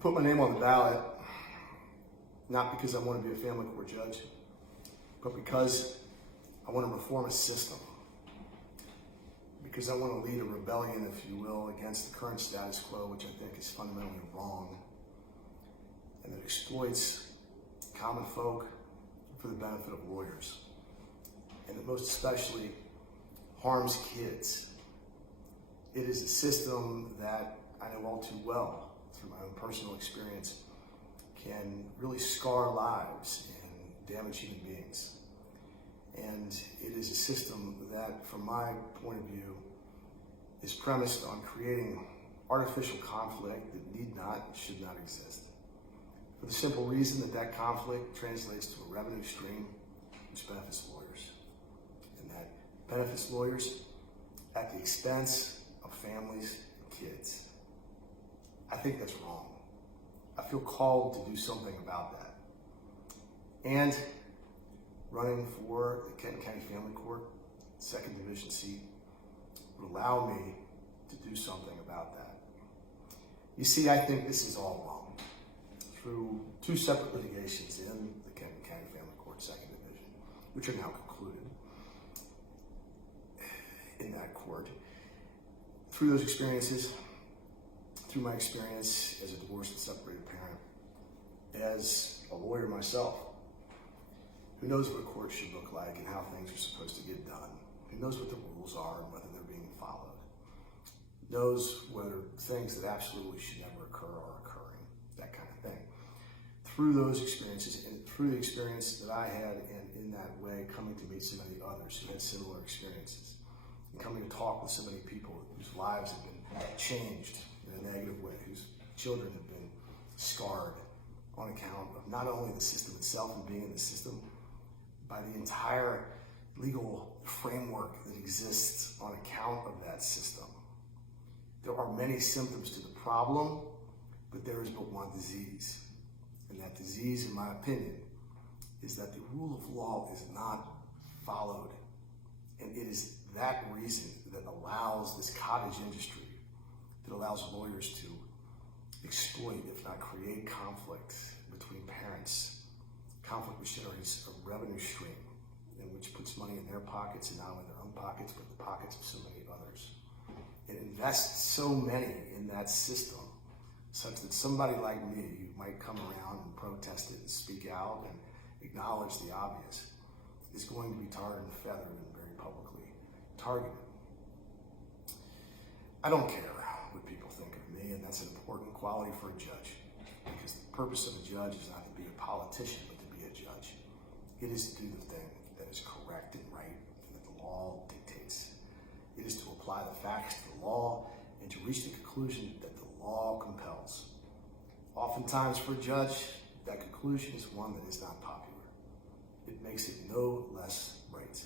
put my name on the ballot, not because I want to be a family court judge, but because I want to reform a system. Because I want to lead a rebellion, if you will, against the current status quo, which I think is fundamentally wrong, and that exploits common folk for the benefit of lawyers, and that most especially harms kids. It is a system that I know all too well through my own personal experience can really scar lives and damage human beings. And it is a system that, from my point of view, is premised on creating artificial conflict that need not and should not exist. For the simple reason that that conflict translates to a revenue stream which benefits lawyers. And that benefits lawyers at the expense of families and kids. I think that's wrong. I feel called to do something about that. And running for the Kenton County Family Court, 2nd Division seat, would allow me to do something about that. You see, I think this is all wrong. Through 2 separate litigations in the Kenton County Family Court, 2nd Division, which are now concluded in that court. Through those experiences, through my experience as a divorced and separated parent, as a lawyer myself, who knows what a court should look like and how things are supposed to get done, who knows what the rules are and whether they're being followed, knows whether things that absolutely should never occur are occurring, that kind of thing. Through those experiences and through the experience that I had, and in that way coming to meet so many others who had similar experiences, and coming to talk with so many people whose lives have been changed in a negative way, whose children have been scarred on account of not only the system itself and being in the system, by the entire legal framework that exists on account of that system. There are many symptoms to the problem, but there is but one disease. And that disease, in my opinion, is that the rule of law is not followed. And it is that reason that allows this cottage industry, that allows lawyers to exploit, if not create, conflict between parents, conflict which generates a revenue stream, and which puts money in their pockets, and not only their own pockets, but the pockets of so many others. It invests so many in that system, such that somebody like me, who might come around and protest it and speak out and acknowledge the obvious, is going to be tarred and feathered and very publicly targeted. I don't care what people think of me, and that's an important quality for a judge, because the purpose of a judge is not to be a politician, but to be a judge. It is to do the thing that is correct and right, and that the law dictates. It is to apply the facts to the law and to reach the conclusion that the law compels. Oftentimes for a judge, that conclusion is one that is not popular. It makes it no less right.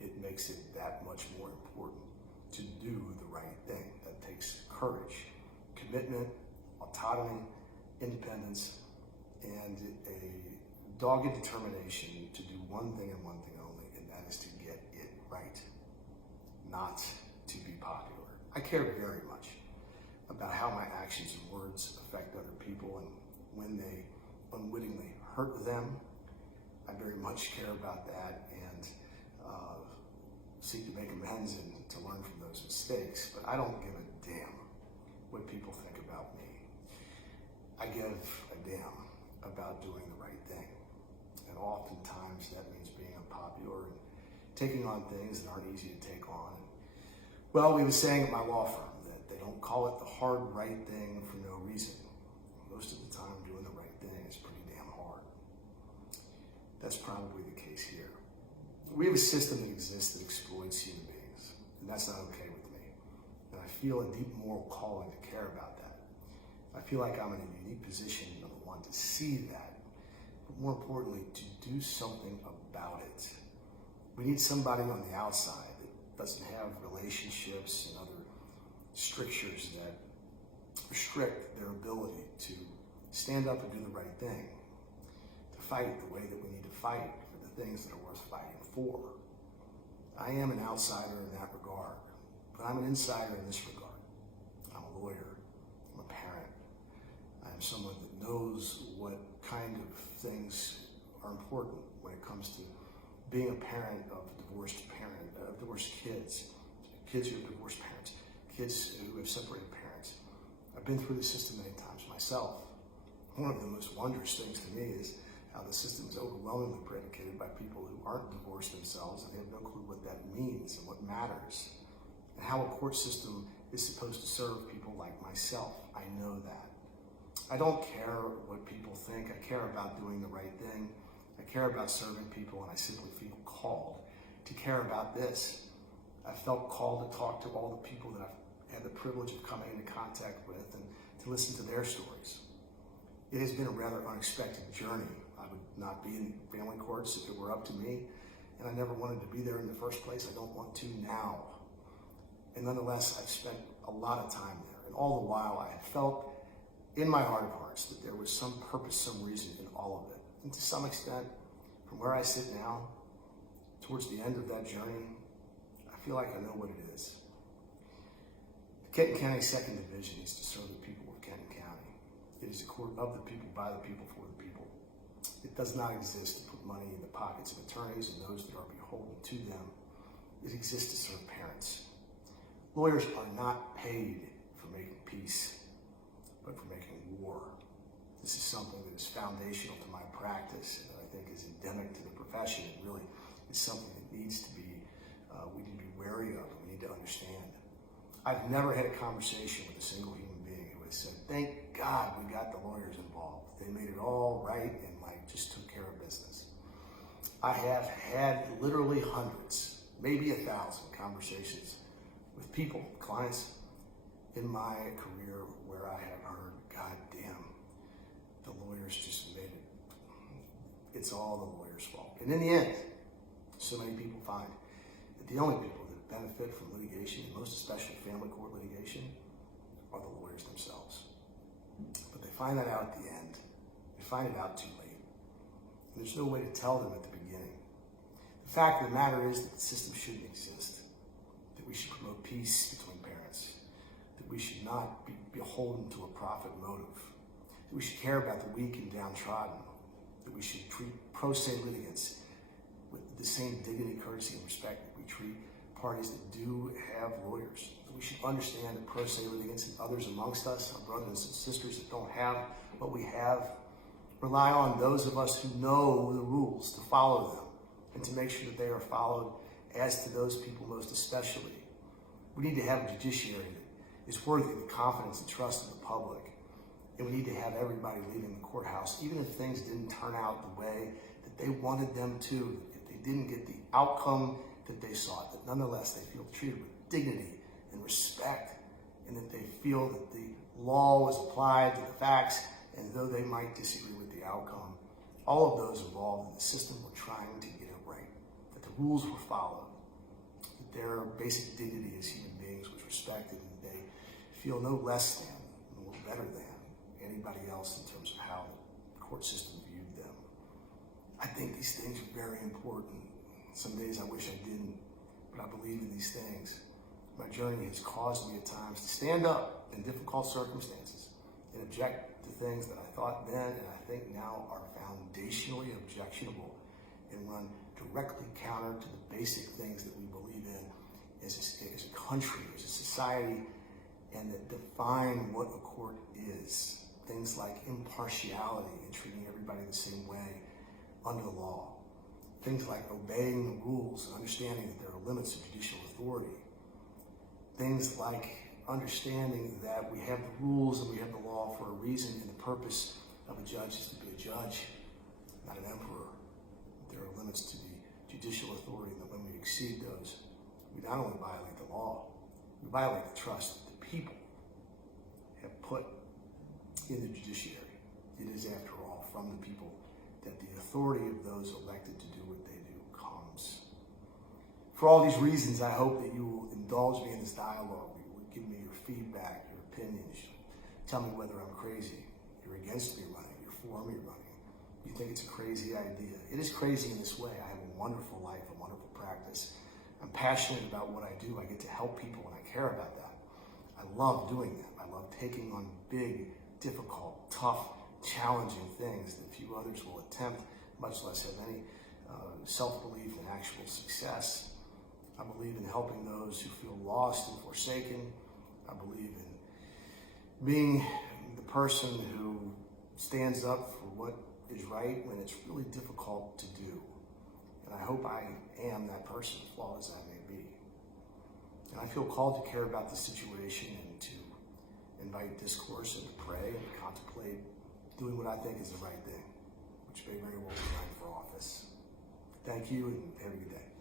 It makes it that much more important to do the right thing. That takes courage, commitment, autonomy, independence, and a dogged determination to do one thing and one thing only, and that is to get it right, not to be popular. I care very much about how my actions and words affect other people, and when they unwittingly hurt them, I very much care about that and seek to make amends and to learn from those mistakes. But I don't give a damn what people think about me. I give a damn about doing the right thing. And oftentimes that means being unpopular and taking on things that aren't easy to take on. Well, we were saying at my law firm that they don't call it the hard right thing for no reason. Most of the time, doing the right thing is pretty damn hard. That's probably the case here. We have a system that exists that exploits human beings, and that's not okay with me. And I feel a deep moral calling to care about that. I feel like I'm in a unique position, number one, to see that, but more importantly, to do something about it. We need somebody on the outside that doesn't have relationships and other strictures that restrict their ability to stand up and do the right thing, to fight the way that we need to fight for the things that are worth fighting for. I am an outsider in that regard, but I'm an insider in this regard. I'm a lawyer, I'm a parent, I'm I'm someone that knows what kind of things are important when it comes to being a parent of divorced kids who have divorced parents, kids who have separated parents. I've been through the system many times myself. One of the most wondrous things to me is how the system is overwhelmingly predicated by people who aren't divorced themselves and they have no clue what that means and what matters, and how a court system is supposed to serve people like myself. I know that. I don't care what people think. I care about doing the right thing. I care about serving people, and I simply feel called to care about this. I felt called to talk to all the people that I've had the privilege of coming into contact with and to listen to their stories. It has been a rather unexpected journey. I would not be in family courts if it were up to me, and I never wanted to be there in the first place. I don't want to now. And nonetheless, I've spent a lot of time there, and all the while I have felt in my heart of hearts that there was some purpose, some reason in all of it. And to some extent, from where I sit now, towards the end of that journey, I feel like I know what it is. The Kenton County 2nd Division is to serve the people of Kenton County. It is a court of the people, by the people, for the people. It does not exist to put money in the pockets of attorneys and those that are beholden to them. It exists to serve parents. Lawyers are not paid for making peace, but for making war. This is something that is foundational to my practice and that I think is endemic to the profession. It really is something that needs to be, we need to be wary of, and we need to understand. I've never had a conversation with a single human being who has said, thank God we got the lawyers involved. They made it all right and just took care of business. I have had literally hundreds, maybe 1,000 conversations with people, clients in my career where I have heard, God damn, the lawyers just made it. It's all the lawyer's fault. And in the end, so many people find that the only people that benefit from litigation, and most especially family court litigation, are the lawyers themselves. But they find that out at the end. They find it out too late. And there's no way to tell them at the beginning. The fact of the matter is that the system shouldn't exist, that we should promote peace between parents, that we should not be beholden to a profit motive, that we should care about the weak and downtrodden, that we should treat pro se litigants with the same dignity, courtesy, and respect that we treat parties that do have lawyers. That we should understand that pro se litigants and others amongst us, our brothers and sisters that don't have what we have, rely on those of us who know the rules to follow them and to make sure that they are followed as to those people most especially. We need to have a judiciary that is worthy of the confidence and trust of the public. And we need to have everybody leaving the courthouse, even if things didn't turn out the way that they wanted them to, if they didn't get the outcome that they sought, that nonetheless they feel treated with dignity and respect, and that they feel that the law was applied to the facts, and though they might disagree with the outcome, all of those involved in the system were trying to get it right, that the rules were followed, that their basic dignity as human beings was respected, and they feel no less than, no better than anybody else in terms of how the court system viewed them. I think these things are very important. Some days I wish I didn't, but I believe in these things. My journey has caused me at times to stand up in difficult circumstances and object to things that I thought then and I think now are foundationally objectionable and run directly counter to the basic things that we believe in as a country, as a society, and that define what a court is. Things like impartiality and treating everybody the same way under the law. Things like obeying the rules and understanding that there are limits to judicial authority. Things like understanding that we have the rules and we have the law for a reason, and the purpose of a judge is to be a judge, not an emperor. There are limits to the judicial authority, and that when we exceed those, we not only violate the law, we violate the trust that the people have put in the judiciary. It is, after all, from the people that the authority of those elected to do what they do comes. For all these reasons, I hope that you will indulge me in this dialogue. You will give me your feedback, your opinions. Tell me whether I'm crazy. You're against me running. You're for me running. You think it's a crazy idea. It is crazy in this way. I have a wonderful life, a wonderful practice. I'm passionate about what I do. I get to help people, and I care about that. I love doing that. I love taking on big, difficult, tough, challenging things that few others will attempt, much less have any self-belief and actual success. I believe in helping those who feel lost and forsaken. I believe in being the person who stands up for what is right when it's really difficult to do. And I hope I am that person, flawed as I may be. And I feel called to care about the situation and to invite discourse and to pray and to contemplate doing what I think is the right thing, which may very well be running for office. Thank you and have a good day.